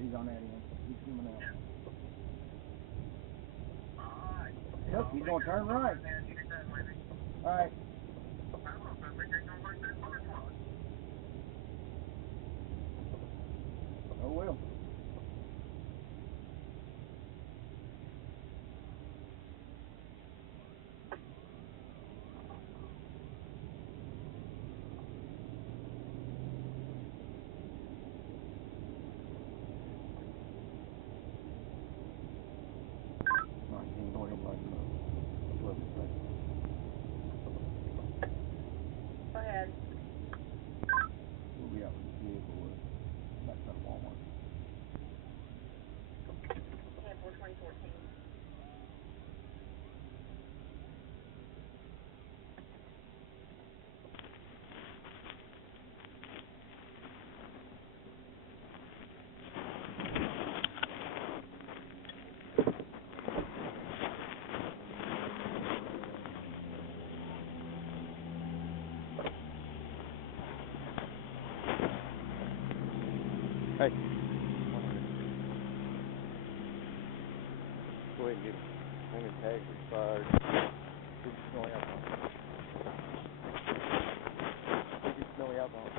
He's on that end. He's coming out. Nope, he's gonna turn right. Alright. Oh well. Go ahead. We'll be out with this vehicle back to Wal-Mart. 10/4/2014. Hey. Go ahead and get him. Hang his tags expired. Keep the smelly alcohol. Keep the smelly alcohol.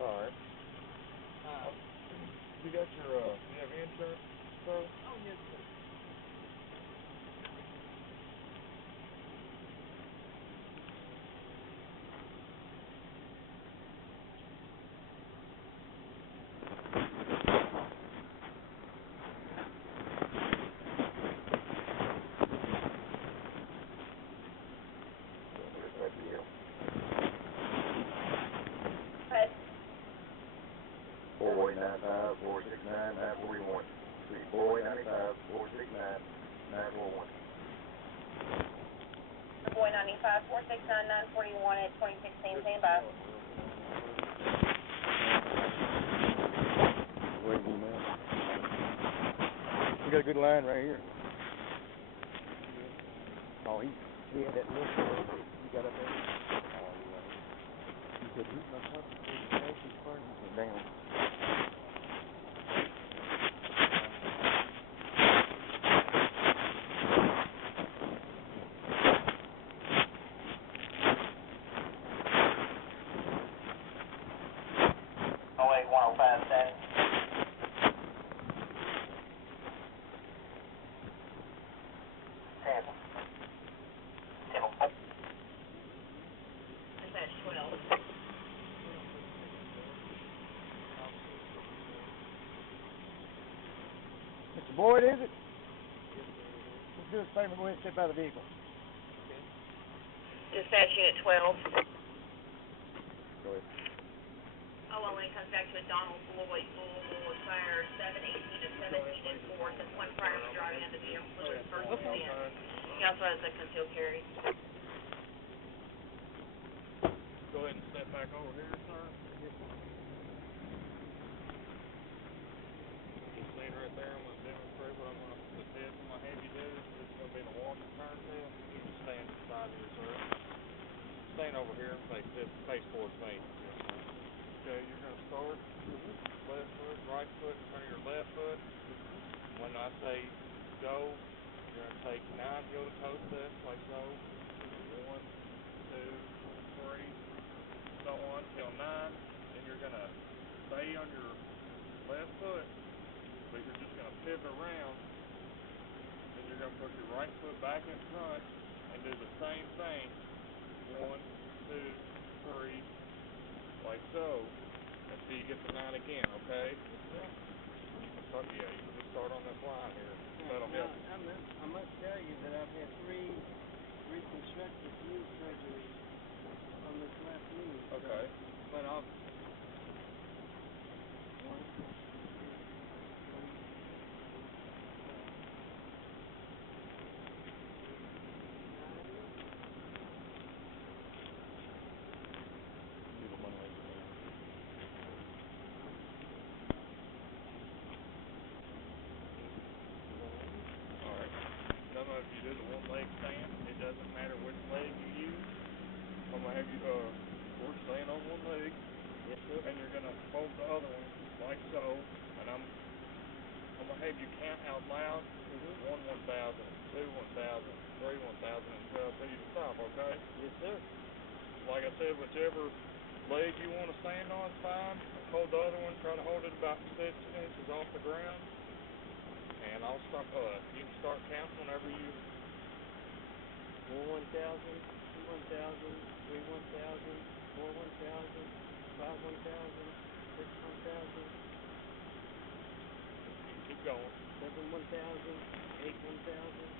Alright. You got your, you have insurance, sir? Oh, yes, sir. Head. 4895 469 941. 4895 469 941. Boy 95 469 941 at 2016. Stand by. Wait a minute. We got a good line right here. Oh, he had that little he got up there. Oh, yeah. He said, he's my cousin. He's burning. He said, damn. Dispatch 12. Mr. Boyd, is it? Let's do us a favor. Go ahead and step out of the vehicle. Dispatch unit 12. Go ahead. Oh, when it comes back to McDonald, Floyd, Louisville, fire 718 to 17 and 4. The one prior was driving in the vehicle, which was first in. He also has a concealed carry. Go ahead and step back over here, sir. You see it right there? I'm going to demonstrate what I'm going to, the test I'm going to have you do. This is going to be the washer turn test. You just stand beside me, sir. Stand over here and face towards me. Okay, you're going to start left foot, right foot in front of your left foot. When I say go, you're going to take 9 heel-to-toe steps like so. 1, 2, 3, so on till 9. And you're going to stay on your left foot, but you're just going to pivot around. Then you're going to put your right foot back in front and do the same thing. 1, like so, until you get to 9 again, okay? Start, yeah, you can just start on this line here. That'll help you. I must tell you that I've had three reconstructive knee surgeries on this left knee. Okay. But I'll... If you do the one leg stand, it doesn't matter which leg you use. I'm gonna have you we're staying on one leg. Yes, sir. And you're gonna hold the other one like so, and I'm gonna have you count out loud. 1 1,000, 2 1,000, 3 1,000 until I tell you to stop, okay? Yes, sir. Like I said, whichever leg you want to stand on is fine. Hold the other one, try to hold it about 6 inches off the ground. And I'll start, you can start counting whenever you... 1 1,000, 2 1,000, 3 1,000, 4 1,000, 5 1,000, 6 1,000. Keep going. 7 1,000, 8 1,000, 9 1,000.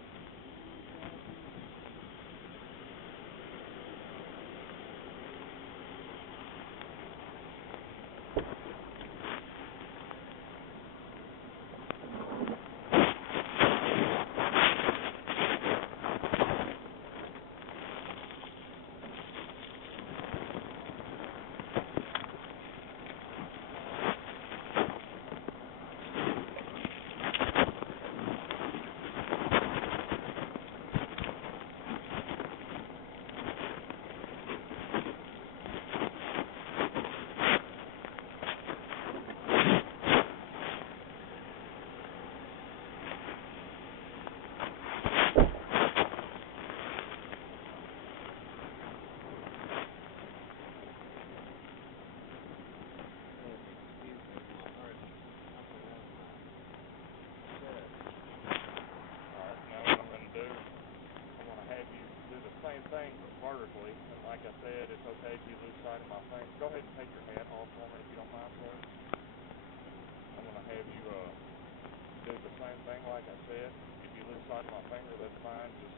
Thing, but vertically, and like I said, it's okay if you lose sight of my finger. Go ahead and take your hat off for me if you don't mind, sir. I'm going to have you do the same thing like I said. If you lose sight of my finger, that's fine. Just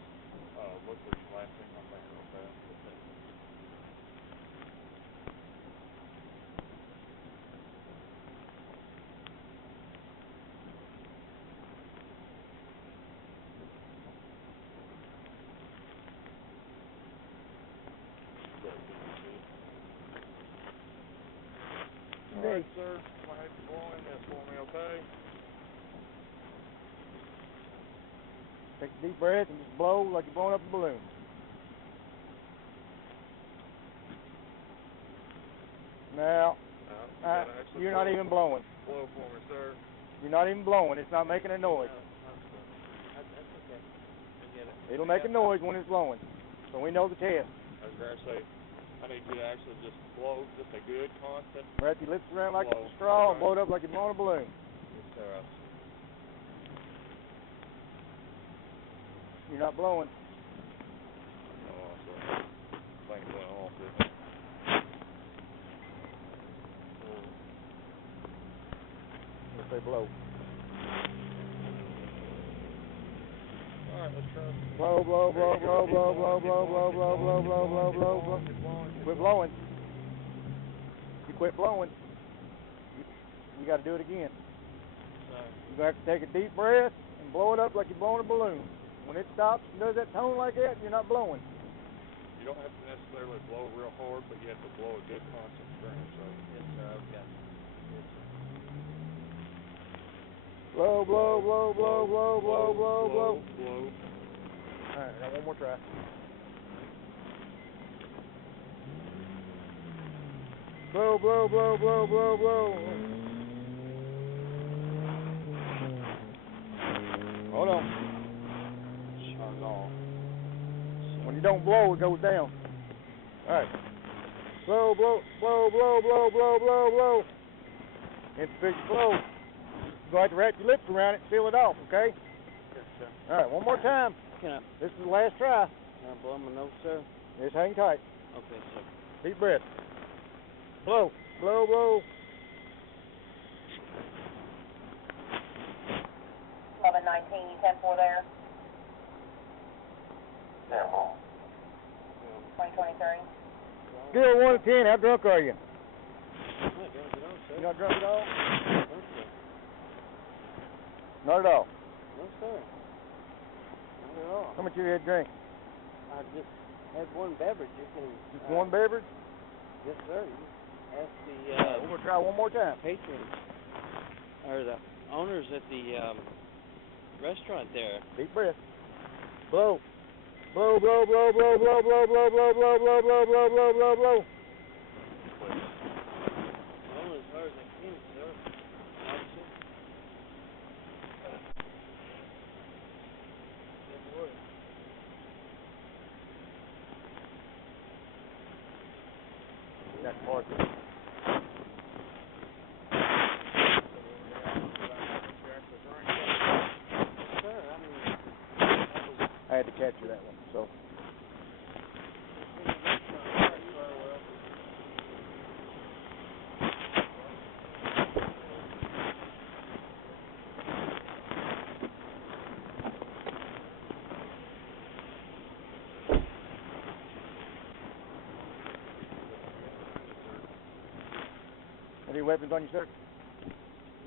look where you last seen my finger, okay? Alright, sir, I'm going to have you blow in this for me, okay? Take a deep breath and just blow like you're blowing up a balloon. Now, you're not even blowing. Blow for me, sir. You're not even blowing. It's not making a noise. That's okay. I get it. It'll make a noise when it's blowing. So we know the test. I was going to say, I need you to actually just blow just a good constant. Wrap your lips around like blow. a straw and Okay. blow it up like you're blowing a balloon. Yes, sir. You're not blowing. Oh, sorry. Thing went off, didn't it? If they blow. Alright, let's try. Blow, blow, blow, blow, blow, blow, blow, blow, blow, blow, blow, blow, blow, blow. Quit blowing. You quit blowing. You got to do it again. You're going to have to take a deep breath and blow it up like you're blowing a balloon. When it stops and does that tone like that, you're not blowing. You don't have to necessarily blow real hard, but you have to blow a good constant stream, so. Yes, sir. I've got it. Yes, sir. Blow, blow, blow, blow, blow, blow, blow, blow. Blow. All right, now one more try. Blow, blow, blow, blow, blow, blow. Hold on. Turned off. When you don't blow, it goes down. All right. Blow, blow, blow, blow, blow, blow, blow, blow. Insufficient flow. You're going to have to wrap your lips around it and seal it off, okay? Yes, sir. All right, one more time. This is the last try. Can I blow my nose, sir? Just hang tight. Okay, sir. Deep breath. Blow. Blow, blow. 1119, you 10-4 there. 2023. Scale 1 to 10, how drunk are you? I'm not drunk at all, sir. You not drunk at all? No, sir. Not at all. No, sir. Not at all. How much you had drink? I just had one beverage. You can... Just one beverage? Yes, sir. You ask the, We're going to try one more time. patrons, or the owners at the, restaurant there. Deep breath. Blow. Blow, blow, blow, blow, blow, blow, blow, blow, blow, blow, blow, blow, blow, blow, blow. Blowing as hard as I can, sir. Officer. Good work. That's hard. Sir, I mean, I had to capture that one, so. Any weapons on you, sir?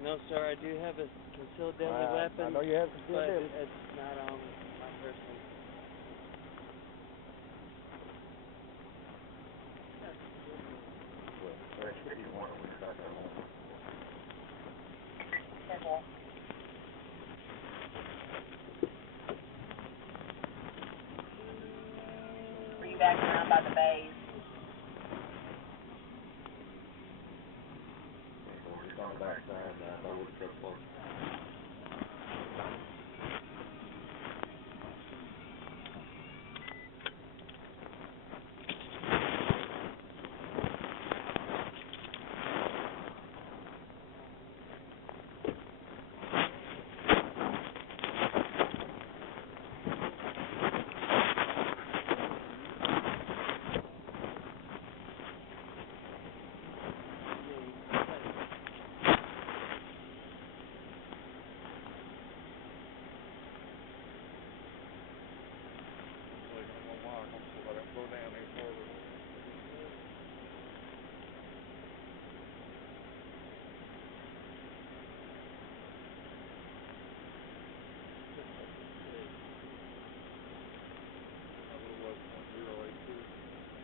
no, sir, I do have a concealed deadly weapon. I know you have concealed but deadly. it's not on my person. Careful. Were you back around by the bays?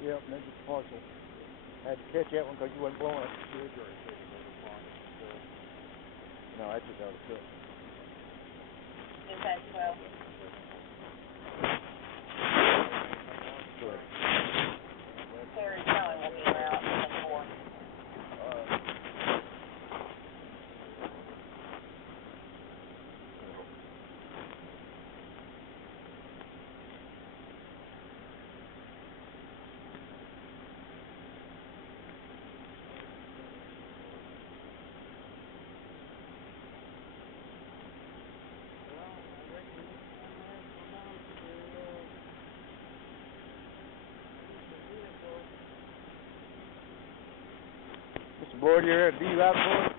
Yep, and that's just partial. I had to catch that one because you wasn't blowing it. No, that's just out of the Inside 12. Terry Cohen will be around 10-4. Mr. Boyd, you're at DUI before? Yes,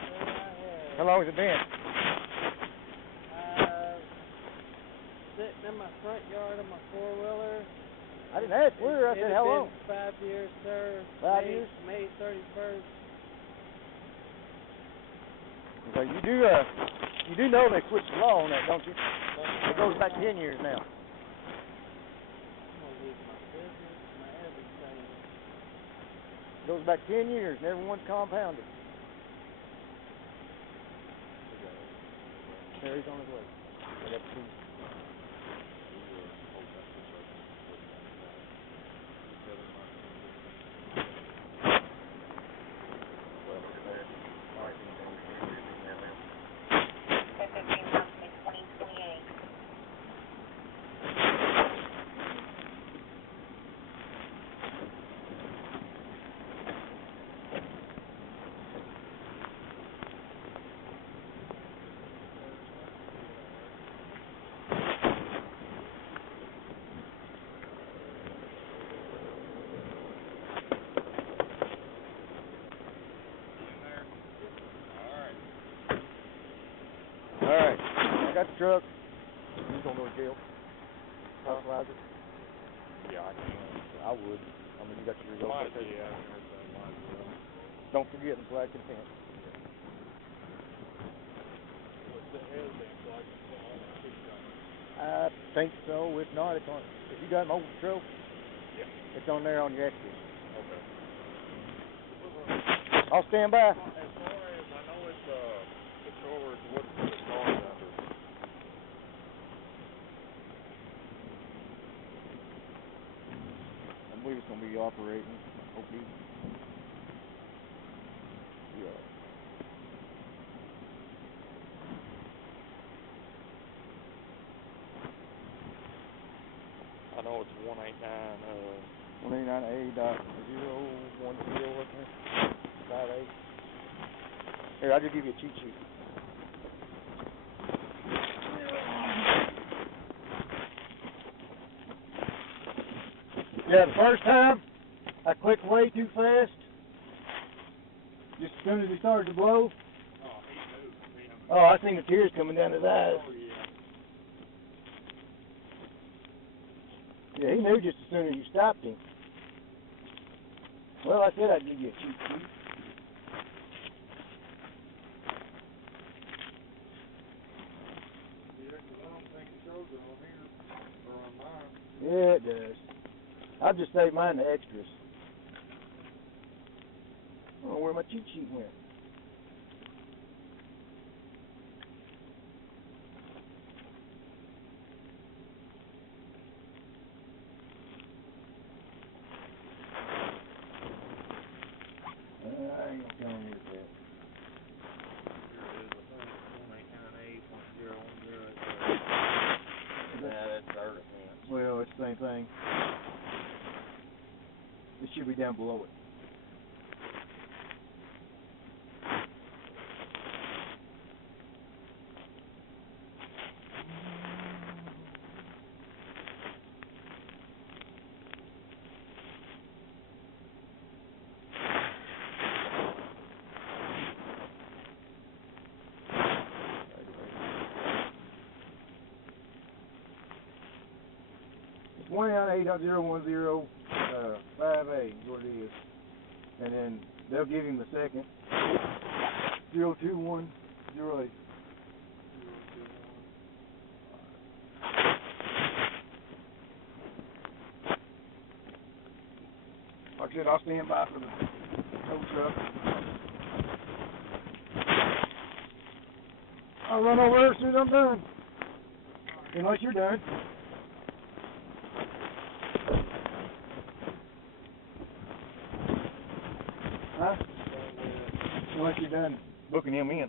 sir, I have. How long has it been? Sitting in my front yard on my four-wheeler. I didn't ask where. I said how long. It's been 5 years, sir. 5 years? May 31st. So you do know they switched the law on that, don't you? It goes back 10 years now. I'm gonna lose my business, my everything. It goes back 10 years and everyone's compounded. Terry's on his way. I got the keys. got the truck. You gonna go to jail? Finalizing? Yeah, I can. I would. I mean, you got your results. Might, yeah, everything might as well. Don't forget the flag content. What's the evidence like on that picture? I think so. If not, it's on. If you got an old patrol, Yeah. it's on there on your Equis. Okay. I'll stand by. As far as I know, it's patrollers. What's the charge under? I believe it's gonna be operating. OP. Yeah. I know it's 189, 189A.010, wasn't it? 58. Here, I'll just give you a cheat sheet. Yeah, the first time, I clicked way too fast. Just as soon as he started to blow. Oh, he knew. Oh, I seen the tears coming down his eyes. Oh, yeah. Yeah, he knew just as soon as you stopped him. Well, I said I'd give you a cheat sheet. Yeah, 'cause I don't think it shows it on here or on mine. Yeah, it does. I'll just save mine the extras. I don't know where my cheat sheet went. I ain't gonna tell him where it's at. Here it is, I think. 189A.010. Nah, that's our offense. Well, it's the same thing. It should be down below it. It's 189A.010, 5A is what it is. And then they'll give him the second. 02108. Like I said, I'll stand by for the tow truck. I'll run over there as soon as I'm done. Unless you're done. Huh? Unless you're done booking him in.